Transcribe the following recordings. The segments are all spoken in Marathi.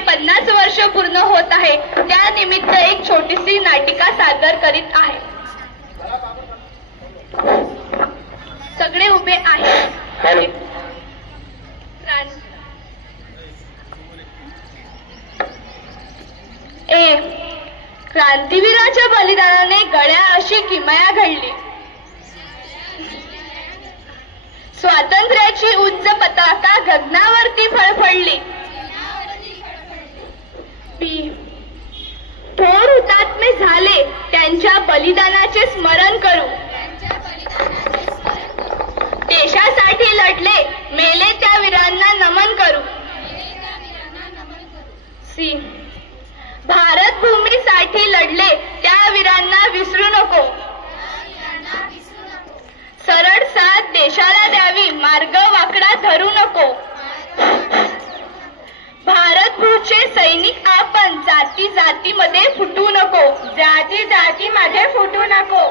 50 वर्ष पूर्ण होत आहे, त्या निमित्त एक छोटीशी नाटिका सादर करीत आहे. सगळे उभे आहेत. क्रांतीवीराच्या बलिदानाने गळ्या अशी किमया घडली. स्वातंत्र्याची उच्च पताका गगनावरती फळफळली. थोर हुतात्मे झाले, त्यांच्या बलिदानाचे स्मरण करू. देशासाठी लढले, मेले त्या वीरांना नमन करू. भारत भूमीसाठी लढले, त्या वीरांना विसरू नको. सरळ साथ देशाला द्यावी, मार्ग वाकडा धरू नको. भारत भूचे सैनिक आपण, जाती जातीमध्ये फुटू नको. जाती जातीमध्ये फुटू नको.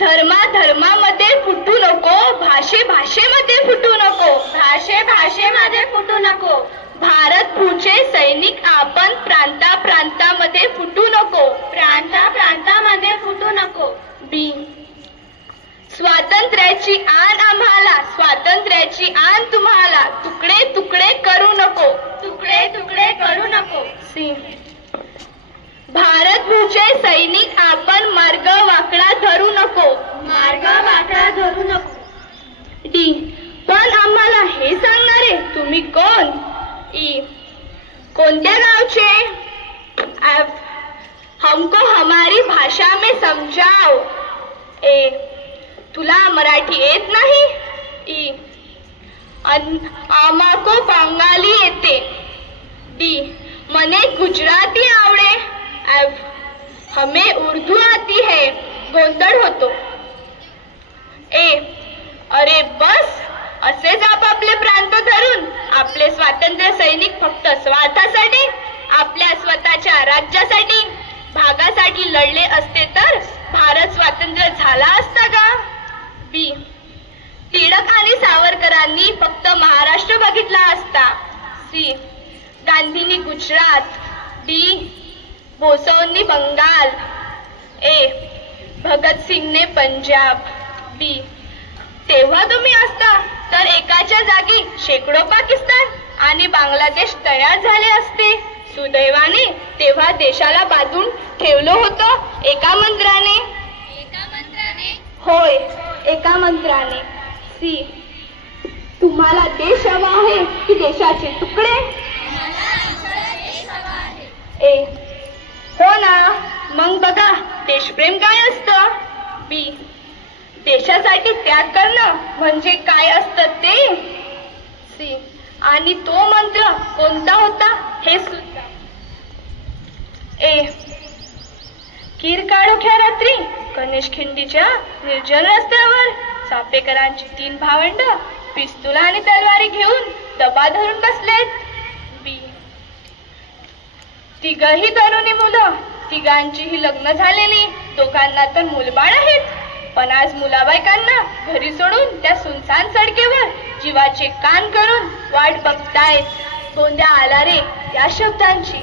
धर्मा धर्मामध्ये फुटू नको, भाषे भाषेमध्ये फुटू नको. भाषे भाषेमध्ये फुटू नको. भारत भूचे सैनिक आपण, प्रांता प्रांतामध्ये फुटू नको. प्रांता प्रांतामध्ये फुटू नको. स्वातंत्र्याची आण आम्हाला, स्वातंत्र्याची आण तुम्हाला. तुकडे तुकडे करू नको. तुकडे तुकडे करू नको. भारत भूचे सैनिक आपण, मार्ग वाकडा धरू नको. मार्ग वाकडा धरू नको. पण आम्हाला हे सांगणारे तुम्ही कोण? कोणत्या गावचे? हमको हमारी भाषा में समजाओ. तुला मराठी येत नाही? आमाको बंगाली येते. मने गुजराती आवडे. हमें उर्दू आती है. गोंधळ होतो. अरे बस, असेच आपापले प्रांत धरून आपले स्वातंत्र्य सैनिक फक्त स्वार्थासाठी, आपल्या स्वतःच्या राज्यासाठी, भागासाठी लढले असते तर भारत स्वतंत्र झाला असता का? टिळक आणि सावरकरांनी फक्त महाराष्ट्र बघितला असता. गांधींनी गुजरात. बोसांनी बंगाल. भगतसिंगने पंजाब. तेव्हा तुम्ही असता तर एकाच्या जागी शेकडो पाकिस्तान आणि बांगलादेश तयार झाले असते. सुदैवाने तेव्हा देशाला बांधून ठेवलं होतं एका मंत्राने. होय, एका मंत्राने. तुम्हाला देश हवा आहे की देशाचे तुकडे? हो ना, मग बघा देशप्रेम काय असतं. देशासाठी त्याग करणं म्हणजे काय असतं ते. आणि तो मंत्र कोणता होता हे सुद्धा. किरकाळोख्या रात्री गणेश खिंडीच्या निर्जन रस्त्यावर चापेकरांची 3 भावंड पिस्तूल आणि तलवारी घेऊन दबा धरून बसलेत. तिघही तरुणी मुलं, तिघांचीही लग्न झालेली, दोघांना तर मुलबाळ आहेत. पण आज मुलाबायकांना घरी सोडून त्या सुनसान सडकेवर जीवाचे कान करून वाट बघतायत. गोंद्या आला रे या शब्दांची.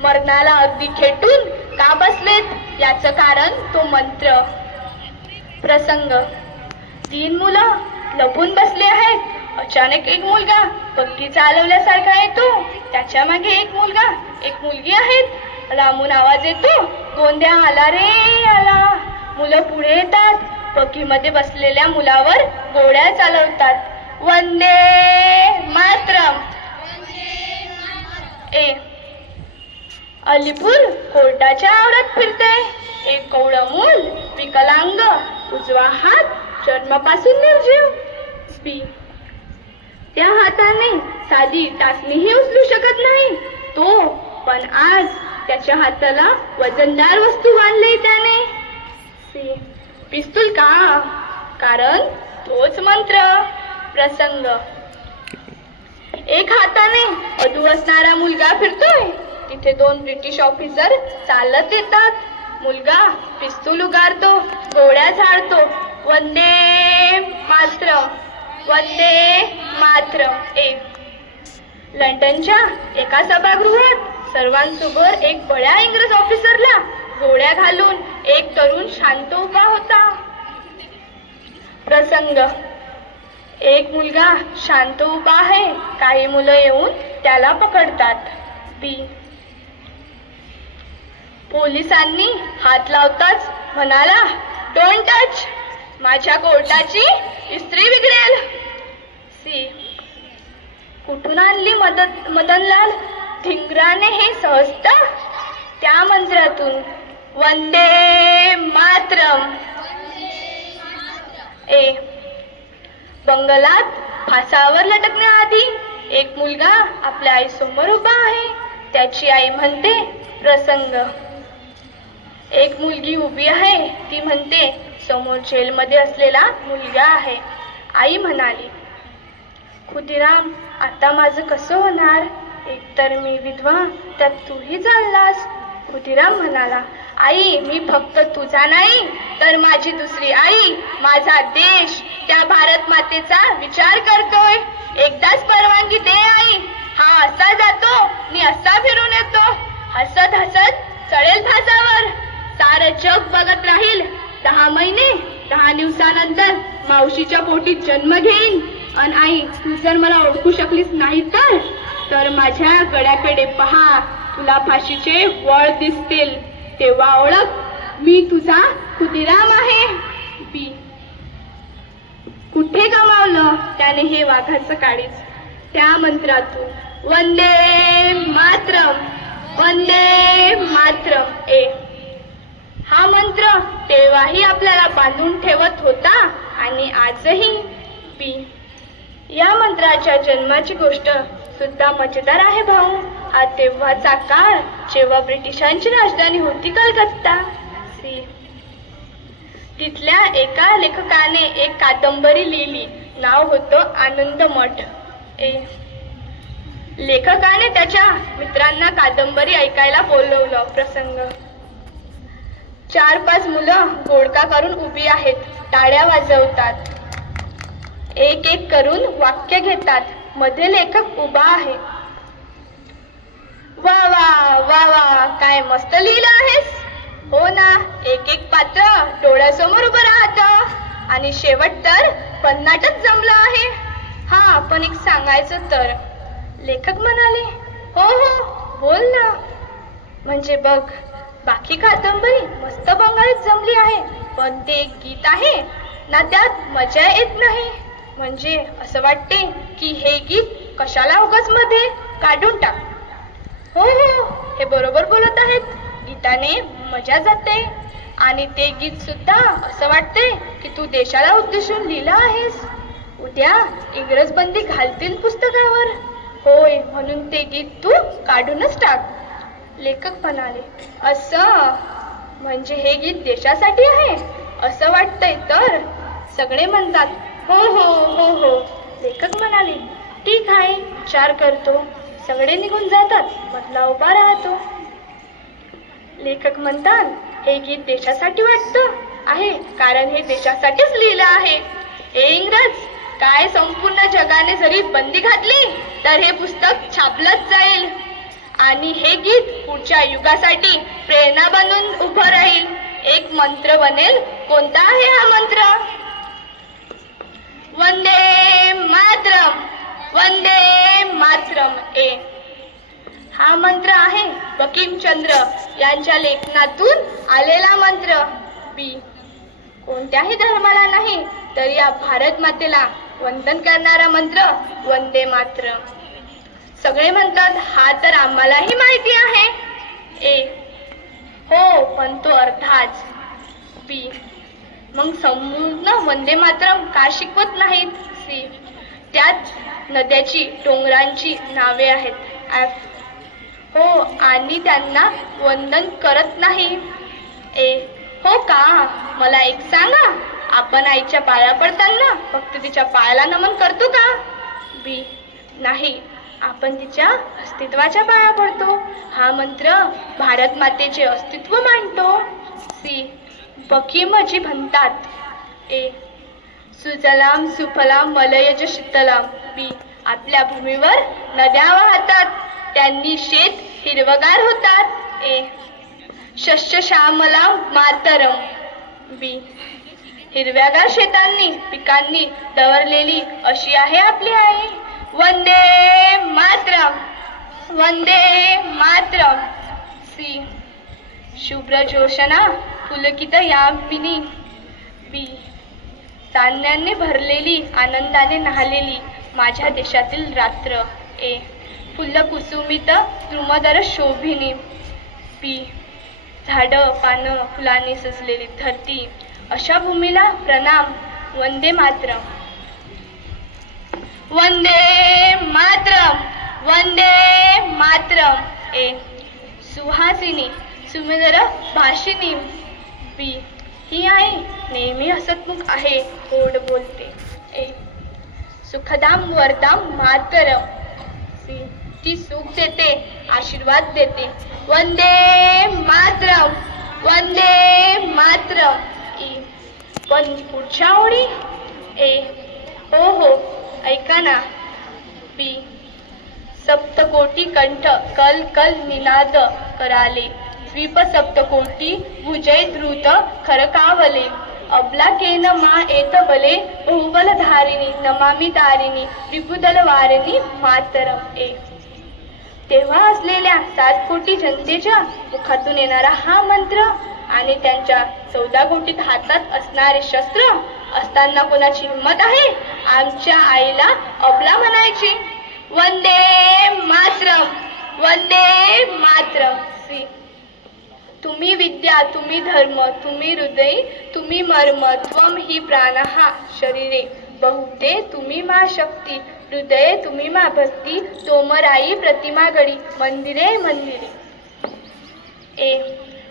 मरणाला अगदी खेटून का बसलेत याचं कारण तो मंत्र. प्रसंग. 3 मुलं लपून बसले आहेत. अचानक एक मुलगा बग्गी चालवल्यासारखा येतो. त्याच्या मागे एक मुलगा, एक मुलगी आहेत. लांबून आवाज येतो, गोंद्या आला रे आला. मुलं पुढे येतात. बग्गीमध्ये बसलेल्या मुलावर गोळ्या चालवतात. वंदे मातरम. अलीपूर कोर्टाच्या आवरात फिरते एक कवळं मूल, विकलांग, उजवा हात जन्मापासून निर्जीव. त्या हाताने साधी टाचणीही उचलू शकत नाही तो, पण आज त्याच्या हाताला वजनदार वस्तू बांधली त्याने. पिस्तूल का? कारण तोच मंत्र. प्रसंग. एक हाताने अधू असणारा मुलगा फिरतोय. तिथे 2 ब्रिटिश ऑफिसर चालत येतात. मुलगा पिस्तूल उगारतो, गोळ्या झाडतो. वंदे मातरम. वंदे मातरम. ए लंडनच्या एका सभागृहात सर्वांसमोर एक बड्या इंग्रज ऑफिसरला गोळ्या घालून एक तरुण शांत उभा होता. प्रसंग. एक मुलगा शांत उभा आहे. काही मुलं येऊन त्याला पकडतात. बी. पोलिसांनी हात लावताच म्हणाला, डोंट टच, माझ्या कोर्टाची इस्त्री बिघडेल. सी. कुठून आणली मदनलाल धिंगराने हे सहजता? त्या मंदिरातून. वंदे मातरम. ए बंगलात फासावर लटकण्याआधी एक मुलगा आपल्या आईसमोर उभा आहे. त्याची आई म्हणते. प्रसंग. एक मुलगी उभी आहे. ती म्हणते, समोर जेलमध्ये असलेला मुलगा आहे. आई म्हणाली, खुदिराम, आता माझं कसं होणार? एकतर मी विधवा, त्यात तूही चाललास. खुदिराम म्हणाला, आई, मी फक्त तुझा नाही तर माझी दुसरी आई, माझा देश, त्या भारत मातेचा विचार करतोय. एकदाच परवानगी दे आई. हा असा जातो, मी असा फिरून येतो. हसत हसत चढेल फासावर. सारं जग बघत राहील. 10 महिने 10 दिवसानंतर मावशीच्या पोटीत जन्म घेईन. अन आई, तू जर मला ओळखू शकलीस नाही तर माझ्या गळ्याकडे पहा, तुला फाशीचे वळ दिसतील. तेव्हा ओळख, मी तुझा खुदिराम आहे. बी. कुठे गमावलं त्याने हे वाघाचं काळीज? त्या मंत्रातून. वंदे मातरम, वंदे मातरम. ए हा मंत्र तेव्हाही आपल्याला बांधून ठेवत होता आणि आजही. बी. या मंत्राच्या जन्माची गोष्ट सुद्धा मजेदार आहे भाऊ. हा तेव्हाचा काळ जेव्हा ब्रिटिशांची राजधानी होती कलकत्ता. सी. तिथल्या एका लेखकाने एक कादंबरी लिहिली. नाव होतं आनंदमठ. ए लेखकाने त्याच्या मित्रांना कादंबरी ऐकायला बोलवलं. प्रसंग. 4-5 मुलं घोडका करून उभी आहेत. टाळ्या वाजवतात. एक एक करून वाक्य घेतात. मध्ये लेखक उभा आहे. वा वा वा वा, काय मस्त लिहिलं आहेस. हो ना, एक एक पात्र डोळ्यासमोर उभं राहतं आणि शेवट तर पन्नाटच जमलं आहे. हा, पण एक सांगायचं तर. लेखक म्हणाले, हो हो बोल ना. म्हणजे बघ, बाकी कादंबरी मस्त बंगालीत जमली आहे, पण ते एक गीत आहे ना, त्यात मजा येत नाही. म्हणजे असं वाटते की हे गीत कशाला उगाच मध्ये काढून टाक. हो हो, हे बरोबर बोलत आहेत. गीताने मजा जाते. आणि ते गीत सुद्धा असं वाटते की तू देशाला उद्देशून लिहिलं आहेस. उद्या इंग्रज बंदी घालतील पुस्तकावर. होय, म्हणून ते गीत तू काढूनच टाक. लेखक म्हणाले, असं म्हणजे हे गीत देशासाठी आहे असं वाटतंय तर? सगळे म्हणतात, हो हो हो हो. लेखक म्हणाले, ठीक आहे, विचार करतो. सगळे निघून जातात. मधला उभा राहतो. लेखक म्हणतात, हे गीत देशासाठी वाटतं आहे कारण हे देशासाठीच लिहिलं आहे. हे इंग्रज, काय संपूर्ण जगाने जरी बंदी घातली तर हे पुस्तक छापलंच जाईल आणि हे गीत पुढच्या युगासाठी प्रेरणा बनून उभं राहील. एक मंत्र बनेल. कोणता आहे हा मंत्र? वंदे मातरम, वंदे मातरम. ए हा मंत्र आहे बंकिमचंद्र यांच्या लेखनातून आलेला मंत्र. बी कोणत्याही धर्माला नाही तर या भारत मातेला वंदन करणारा मंत्र वंदे मातरम. सगळे म्हणतात, हा तर आम्हालाही माहिती आहे. ए हो, पण तो अर्धाच. बी मग संपूर्ण वंदे मातरम का शिकवत नाहीत? सी त्यात नद्याची, डोंगरांची नावे आहेत. एफ हो, आणि त्यांना वंदन करत नाही. ए हो का? मला एक सांगा, आपण आईच्या पाया पडताना फक्त तिच्या पायाला नमन करतो का? बी नाही, आपण तिच्या अस्तित्वाच्या पाया पडतो. हा मंत्र भारत मातेचे अस्तित्व मांडतो. सी बकीमजी म्हणतात. ए सुजलाम सुफलाम मलयज शीतलाम. बी. आपल्या भूमीवर नद्या वाहतात, त्यांनी शेत हिरवगार होतात. ए. शस्य श्यामलाम मातरम. बी. हिरव्यागार शेतांनी पिकांनी डवरलेली अशी आहे आपली आई. वंदे मातरम, वंदे मातरम. सी. शुभ्र जोशना पुलकित यामिनी. बी. चांदण्याने भरलेली आनंदाने न्हालेली माझ्या देशातील रात्र. ए. फुल्ल कुसुमित द्रुमदर शोभिनी. बी. झाडं पानं फुलांनी सजलेली धरती, अशा भूमीला प्रणाम. वंदे मातरम, वंदे मातरम, वंदे मातरम. ए. सुहासिनी सुमेदर भाषिनी. बी. ही आई नेहमी हसतमुख आहे, गोड बोलते. ए. सुखदाम वरदाम मातरम. सी. ती सुख देते, आशीर्वाद देते. वंदे मातरम, वंदे मातरम. ई. पण पुढच्या ओळी. ए. हो हो ऐका ना. बी. सप्तकोटी कंठ कल कल निनाद कराले, द्वीप सप्तकोटी भुजय द्रुत खरकावले. अबला केन मा एत बले, बहुबल धारिणी नमामि तारिणी, रिपुदल वारिणी मातरम. ए. तेव्हा असलेल्या 7 कोटी जनतेच्या मुखातून येणारा हा मंत्र आणि त्यांच्या 14 कोटीत हातात असणारे शस्त्र असताना कोणाची हिंमत आहे आमच्या आईला अबला म्हणायची? वंदे मातरम, वंदे मातरम. सी. तुम्ही विद्या, तुम्ही धर्म, तुम्ही हृदय, तुम्ही मर्म, त्वम ही प्राणः शरीरे, बहुते तुम्ही मा शक्ती, हृदये तुम्ही मा भक्ती, तोमराई प्रतिमा गडी, मंदिरे मंदिरे. ए.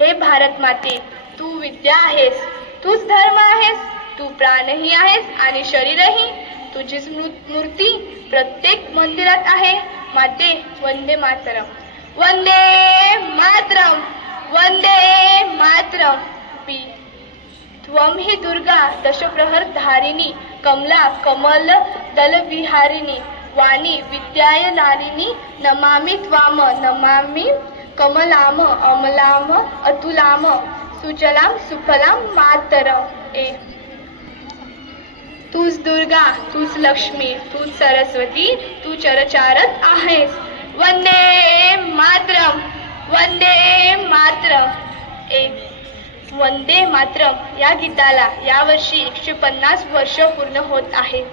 हे भारत माते, तू विद्या आहेस, तूच धर्म आहेस, तू प्राणही आहेस आणि शरीरही. तुझीच मूर्ती प्रत्येक मंदिरात आहे. माते वंदे मातरम, वंदे मातरम, वंदे मातरम. बी. त्वम ही दुर्गा दशप्रहर धारिणी, कमला कमल दल विहारिणी, वाणी विद्याय लालिनी, नमामि त्वाम, नमामि कमलाम अमलाम अतुलाम, सुजलाम सुफलाम मातरम. ए. तूच दुर्गा, तूच लक्ष्मी, तूच सरस्वती, तू चरचारत आहेस. वंदे मातरम, वंदे मातरम. ए. वंदे मातरम या गीताला यावर्षी 150 वर्ष पूर्ण होत आहेत,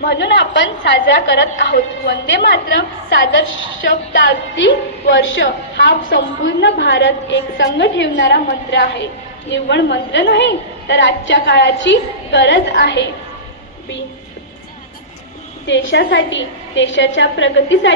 म्हणून आपण साजरा करत आहोत. वंदे मातरम सादर शताब्दी वर्ष हा संपूर्ण भारत एक संघ ठेवणारा मंत्र आहे. निव्वळ मंत्र नाही तर आजच्या काळाची गरज आहे. बी. देशासाठी, देशाच्या प्रगतीसाठी